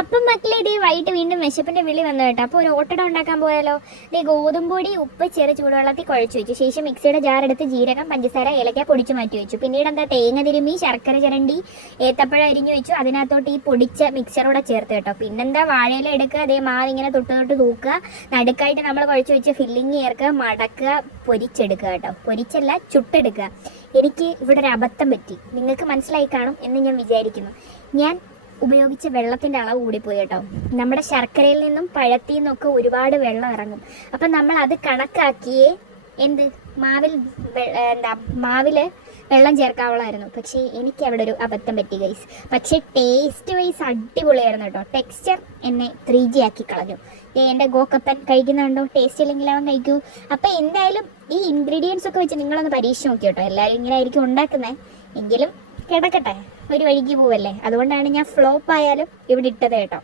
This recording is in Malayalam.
അപ്പം മക്കളെ ഇതേ വൈകിട്ട് വീണ്ടും വിശപ്പിന്റെ വിളി വന്നു കേട്ടോ. അപ്പോൾ ഒരു ഓട്ടട ഉണ്ടാക്കാൻ പോയാലോ? ഇതേ ഗോതമ്പൊടി ഉപ്പ് ചെറു ചൂടുവെള്ളത്തിൽ കുഴച്ച് വെച്ചു. ശേഷം മിക്സിയുടെ ജാർ എടുത്ത് ജീരകം പഞ്ചസാര ഏലക്ക പൊടിച്ച് മാറ്റി വെച്ചു. പിന്നീട് എന്താ തേങ്ങ തിരുമ്മി ശർക്കര ചിരണ്ടി ഏത്തപ്പഴം അരിഞ്ഞു വെച്ചു. അതിനകത്തോട്ട് ഈ പൊടിച്ച മിക്സറൂടെ ചേർത്ത് കേട്ടോ. പിന്നെന്താ വാഴയില എടുക്കുക. അതേ മാവ് ഇങ്ങനെ തൊട്ട് തൊട്ട് തൂക്കുക. നടുക്കായിട്ട് നമ്മൾ കുഴച്ച് വെച്ച് ഫില്ലിങ് ചേർക്കുക. മടക്കുക പൊരിച്ചെടുക്കുക കേട്ടോ. പൊരിച്ചല്ല ചുട്ടെടുക്കുക. എനിക്ക് ഇവിടെ ഒരു അബദ്ധം പറ്റി. നിങ്ങൾക്ക് മനസ്സിലായി കാണും എന്ന് ഞാൻ വിചാരിക്കുന്നു. ഞാൻ ഉപയോഗിച്ച വെള്ളത്തിന്റെ അളവ് കൂടിപ്പോയി കേട്ടോ. നമ്മുടെ ശർക്കരയിൽ നിന്നും പഴത്തിൽ നിന്നൊക്കെ ഒരുപാട് വെള്ളം ഇറങ്ങും. അപ്പം നമ്മൾ അത് കണക്കാക്കിയേ എന്ത്? മാവിൽ എന്താ മാവിൽ വെള്ളം ചേർക്കാവുള്ളായിരുന്നു പക്ഷേ എനിക്ക് അവിടെ ഒരു അബദ്ധം പറ്റി ഗൈസ് പക്ഷേ ടേസ്റ്റ് വൈസ് അടിപൊളിയായിരുന്നു കേട്ടോ. ടെക്സ്ചർ എന്നെ ത്രീ ജി ആക്കി കളഞ്ഞു എന്റെ ഗോക്കപ്പൻ കഴിക്കുന്നുണ്ടോ ടേസ്റ്റ് ഇല്ലെങ്കിൽ അവൻ കഴിക്കൂ. അപ്പോൾ എന്തായാലും ഈ ഇൻഗ്രീഡിയൻസ് ഒക്കെ വെച്ച് നിങ്ങളൊന്ന് പരീക്ഷിച്ച് നോക്കി കേട്ടോ എല്ലാവരും ഇങ്ങനെ ആയിരിക്കും ഉണ്ടാക്കുന്നത് എങ്കിലും കിടക്കട്ടെ? ഒരു വഴിക്ക് പോവല്ലേ? അതുകൊണ്ടാണ് ഞാൻ ഫ്ലോപ്പ് ആയാലും ഇവിടെ ഇട്ടത് കേട്ടോ.